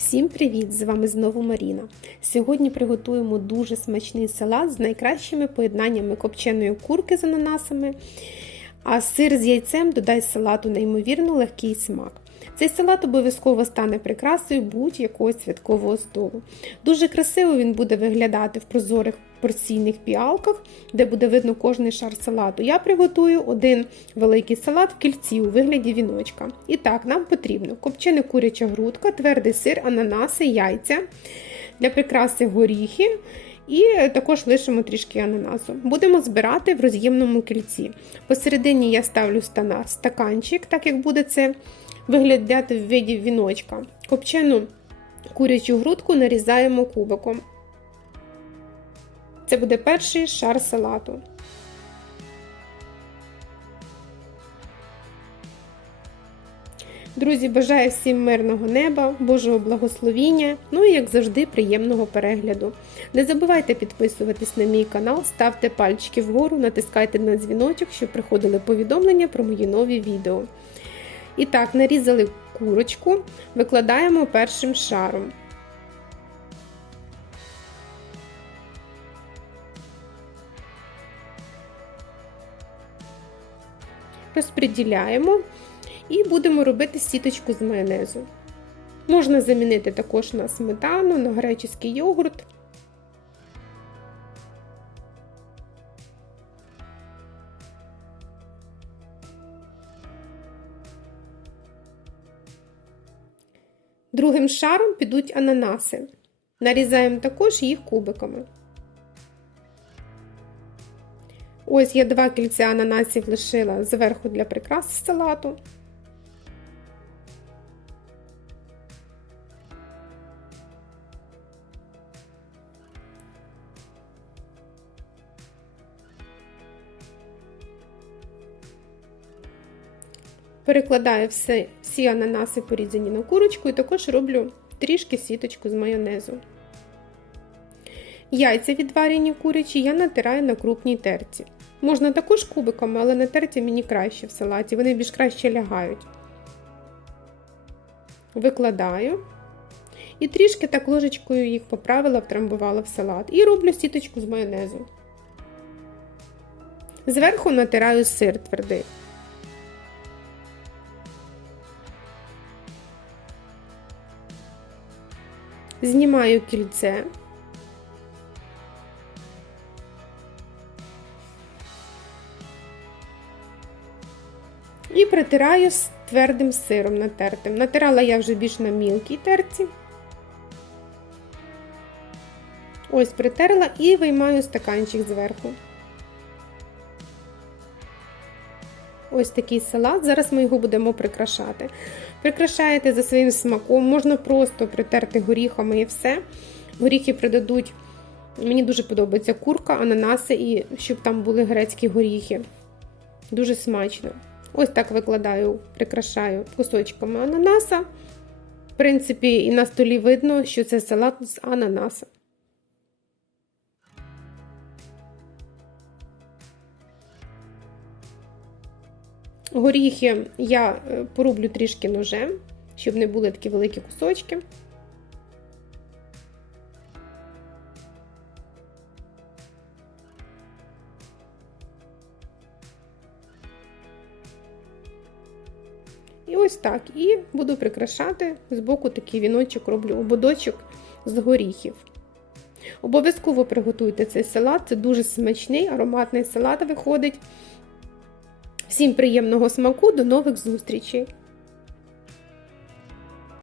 Всім привіт! З вами знову Маріна. Сьогодні приготуємо дуже смачний салат з найкращими поєднаннями копченої курки з ананасами, а сир з яйцем додасть салату неймовірно легкий смак. Цей салат обов'язково стане прикрасою будь-якого святкового столу. Дуже красиво він буде виглядати в прозорих порційних піалках, де буде видно кожний шар салату. Я приготую один великий салат в кільці у вигляді віночка. І так, нам потрібно копчена куряча грудка, твердий сир, ананаси, яйця для прикраси горіхи. І також лишимо трішки ананасу. Будемо збирати в роз'ємному кільці. Посередині я ставлю стаканчик, так як буде це виглядати в виді віночка. Копчену курячу грудку нарізаємо кубиком. Це буде перший шар салату. Друзі, бажаю всім мирного неба, Божого благословіння, ну і як завжди, приємного перегляду. Не забувайте підписуватись на мій канал, ставте пальчики вгору, натискайте на дзвіночок, щоб приходили повідомлення про мої нові відео. І так, нарізали курочку, викладаємо першим шаром. Розподіляємо і будемо робити сіточку з майонезу. Можна замінити також на сметану, на греческий йогурт. Другим шаром підуть ананаси. Нарізаємо також їх кубиками. Ось я два кільця ананасів лишила зверху для прикрас салату. Перекладаю все, всі ананаси порізані на курочку і також роблю трішки сіточку з майонезу. Яйця відварені курячі я натираю на крупній терці. Можна також кубиками, але на терці мені краще в салаті, вони більш краще лягають. Викладаю. І трішки так ложечкою їх поправила, втрамбувала в салат. І роблю сіточку з майонезу. Зверху натираю сир твердий. Знімаю кільце. І притираю з твердим сиром натертим. Натирала я вже більш на мілкій терці. Ось притерла і виймаю стаканчик зверху. Ось такий салат. Зараз ми його будемо прикрашати. Прикрашаєте за своїм смаком, можна просто притерти горіхами і все. Горіхи придадуть, мені дуже подобається курка, ананаси і щоб там були грецькі горіхи. Дуже смачно. Ось так викладаю, прикрашаю кусочками ананаса. В принципі, і на столі видно, що це салат з ананаса. Горіхи я е, порублю трішки ножем, щоб не були такі великі кусочки. І ось так. І буду прикрашати з боку такий віночок роблю ободочок з горіхів. Обов'язково приготуйте цей салат, це дуже смачний, ароматний салат виходить. Всім приємного смаку, до нових зустрічей!